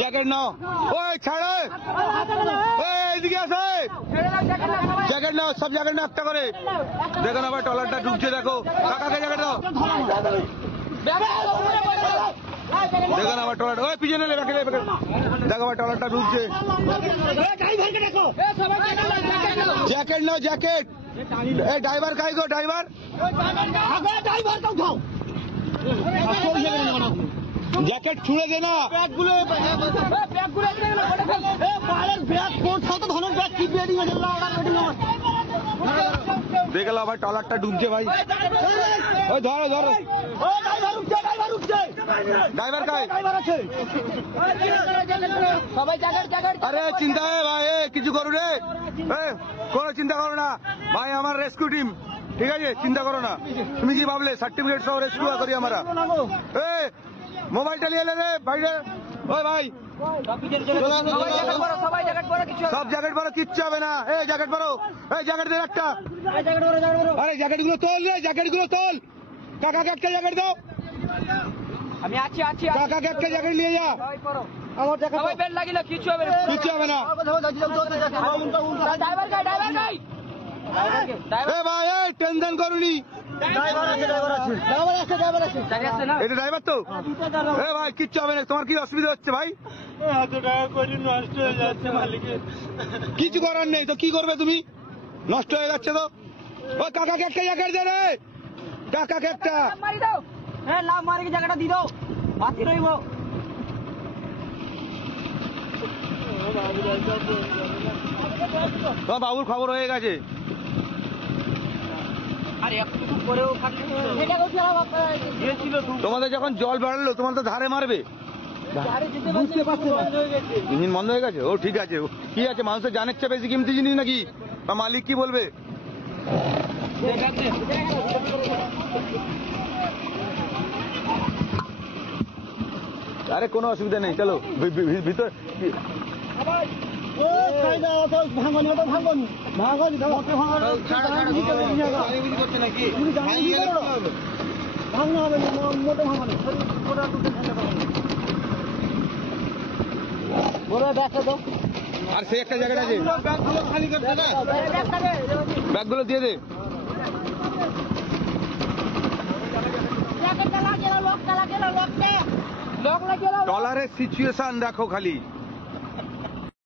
Jacket নাও, ওই ছাড়ো, এইদিকে আসে, জ্যাকেট নাও, সব জ্যাকেট নাও একটা করে। দেখো না ভাই ট্রলারটা ঢুকছে, দেখো কাকাকে জ্যাকেট দাও। দেখো না ভাই ট্রলার, ওই পিছনে দেখো ভাই ট্রলারটা ঢুকছে। জ্যাকেট নাও, জ্যাকেট। এই ড্রাইভার কাই গো, ড্রাইভার জ্যাকেট ছুঁড়ে দে না। দেখলাম ভাই ট্রলারটা ডুবছে ভাই, ওই ধরো ধরো। ড্রাইভার কাই? আরে চিন্তা হয় ভাই, কিছু করো রে, কোনো চিন্তা করো না ভাই, আমার রেস্কিউ টিম, ঠিক আছে, চিন্তা করো না। তুমি কি ভাবলে সার্টিফিকেট সহ রেস্কিউ করি আমরা? মোবাইলটা নিয়ে এলে রে ভাইরে, ওই ভাই সব জ্যাকেট পরো, কিচ্ছু হবে না। এই জ্যাকেট পরো, এই জ্যাকেট দে একটা। আরে জ্যাকেট গুলো তোল রে, জ্যাকেট গুলো তোল। কাকাকে একটা জ্যাকেট দাও। আমি আছি আছি, কাকাকে একটা জ্যাকেট নিয়ে যা। আমার জ্যাকেট বেল লাগিল, কিচ্ছু হবে না, কিচ্ছু হবে না। ড্রাইভার গাই, ড্রাইভার গাই। এ ভাই এই টেনশন করুনি, এটা ড্রাইভার তো। এ ভাই কিচ্ছু হবে না, তোমার কি অসুবিধা হচ্ছে ভাই? কিছু করার নেই তো, কি করবে তুমি? নষ্ট হয়ে যাচ্ছে তো। ও কাকাকে একটা জ্যাকেট দে রে, কাকাকে একটা। মারি দাও, হ্যাঁ লাভ মারি জায়গাটা দি দাও, বাকি রইব। তোমার বাবুর খবর হয়ে গেছে। তোমাদের যখন জল বাড়লো তোমার তো ধারে মারবে, ইঞ্জিন বন্ধ হয়ে গেছে। ও ঠিক আছে, কি আছে, মানুষের জানের চেয়ে বেশি কিমতি জিনিস নাকি? বা মালিক কি বলবে? আরে কোনো অসুবিধা নেই, চলো ভিতর। আর সে একটা জায়গা আছে, ব্যাগগুলো দিয়ে দে। ট্রলারের সিচুয়েশন দেখো খালি।